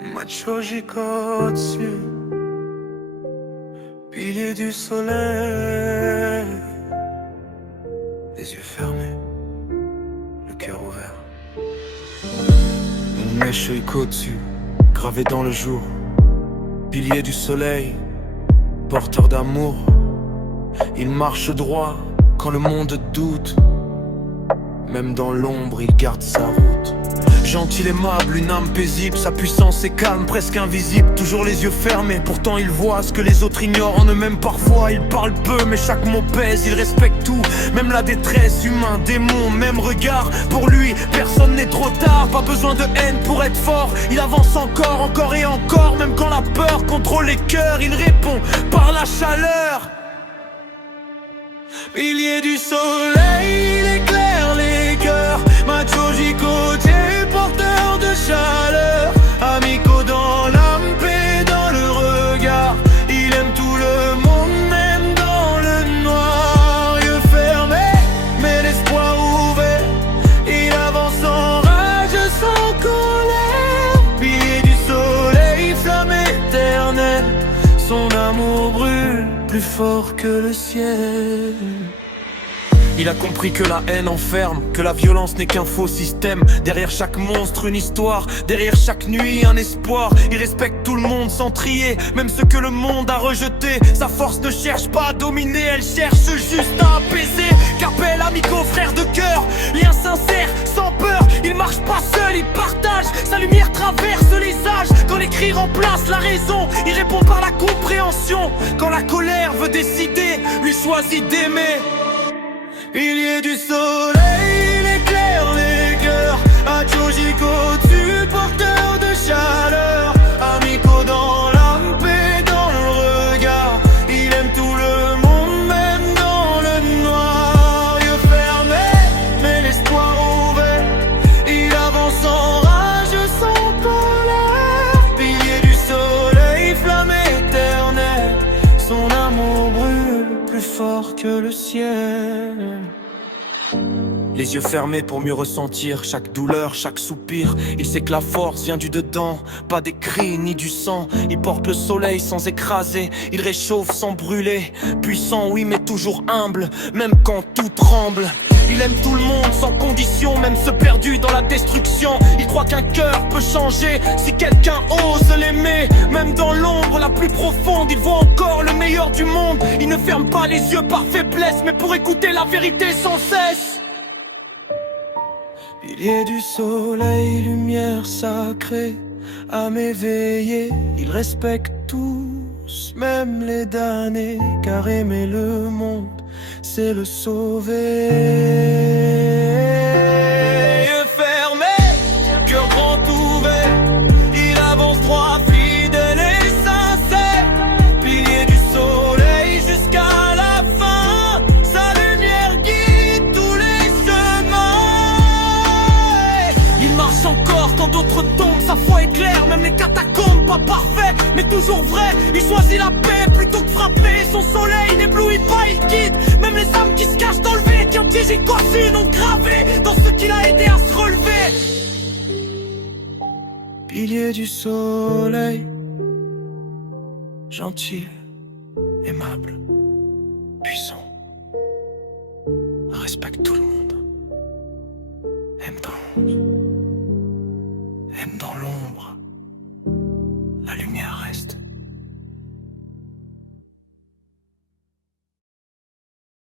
Macho Jikotsu, pilier du soleil, les yeux fermés, le cœur ouvert. Mecho Jikotsu, gravé dans le jour, pilier du soleil, porteur d'amour. Il marche droit quand le monde doute, même dans l'ombre il garde sa route. Gentil, aimable, une âme paisible, sa puissance est calme, presque invisible, toujours les yeux fermés. Pourtant il voit ce que les autres ignorent en eux-mêmes parfois. Il parle peu mais chaque mot pèse, il respecte tout, même la détresse, humain, démon, même regard. Pour lui, personne n'est trop tard, pas besoin de haine pour être fort. Il avance encore et encore, même quand la peur contrôle les cœurs. Il répond par la chaleur. Pilier du soleil, il éclaire les cœurs. Macho Jikotsu, porteur de chaleur. Amico dans l'âme, paix dans le regard. Il aime tout le monde, même dans le noir. Yeux fermés, mais l'espoir ouvert. Il avance en rage, sans colère. Pilier du soleil, flamme éternelle. Son amour brûle plus fort que le ciel. Il a compris que la haine enferme, que la violence n'est qu'un faux système. Derrière chaque monstre une histoire, derrière chaque nuit un espoir. Il respecte tout le monde sans trier, même ceux que le monde a rejetés. Sa force ne cherche pas à dominer, elle cherche juste à apaiser. Qu'appelle amico, frère de cœur, lien sincère, sans peur. Il marche pas seul, il partage, sa lumière traverse les âges. Quand les cris remplacent la raison, il répond par la compréhension. Quand la colère veut décider, lui choisit d'aimer. Pilier du soleil, il éclaire les cœurs. Macho Jikotsu, porteur de chaleur. Amico dans l'âme, paix dans le regard. Il aime tout le monde, même dans le noir. Yeux fermés, mais l'espoir ouvert. Il avance en rage, sans colère. Pilier du soleil, flamme éternelle. Son amour brûle plus fort que le ciel. Les yeux fermés pour mieux ressentir chaque douleur, chaque soupir. Il sait que la force vient du dedans, pas des cris ni du sang. Il porte le soleil sans écraser, il réchauffe sans brûler. Puissant oui mais toujours humble, même quand tout tremble. Il aime tout le monde sans condition, même ceux perdus dans la destruction. Il croit qu'un cœur peut changer si quelqu'un ose l'aimer. Même dans l'ombre la plus profonde, il voit encore le meilleur du monde. Il ne ferme pas les yeux par faiblesse, mais pour écouter la vérité sans cesse. Pilier du soleil, lumière sacrée, âme éveillée. Il respecte tous, même les damnés, car aimer le monde, c'est le sauver. Yeux fermés, cœur grand ouvert. Il avance droit, fidèle et sincère. Pilier du soleil jusqu'à la fin. Sa lumière guide tous les chemins. Il marche encore quand d'autres tombent. Sa foi est claire, même les catacombes. Pas parfait, mais toujours vrai. Il choisit la paix plutôt que frapper. Son soleil n'éblouit pas, il guide même les âmes qui se cachent dans le vide. Qui ont piégé Jikotsu, non gravé dans ce qu'il a aidé à se relever. Pilier du soleil, gentil, aimable, puissant, respecte tout le monde, aime dans l'ombre,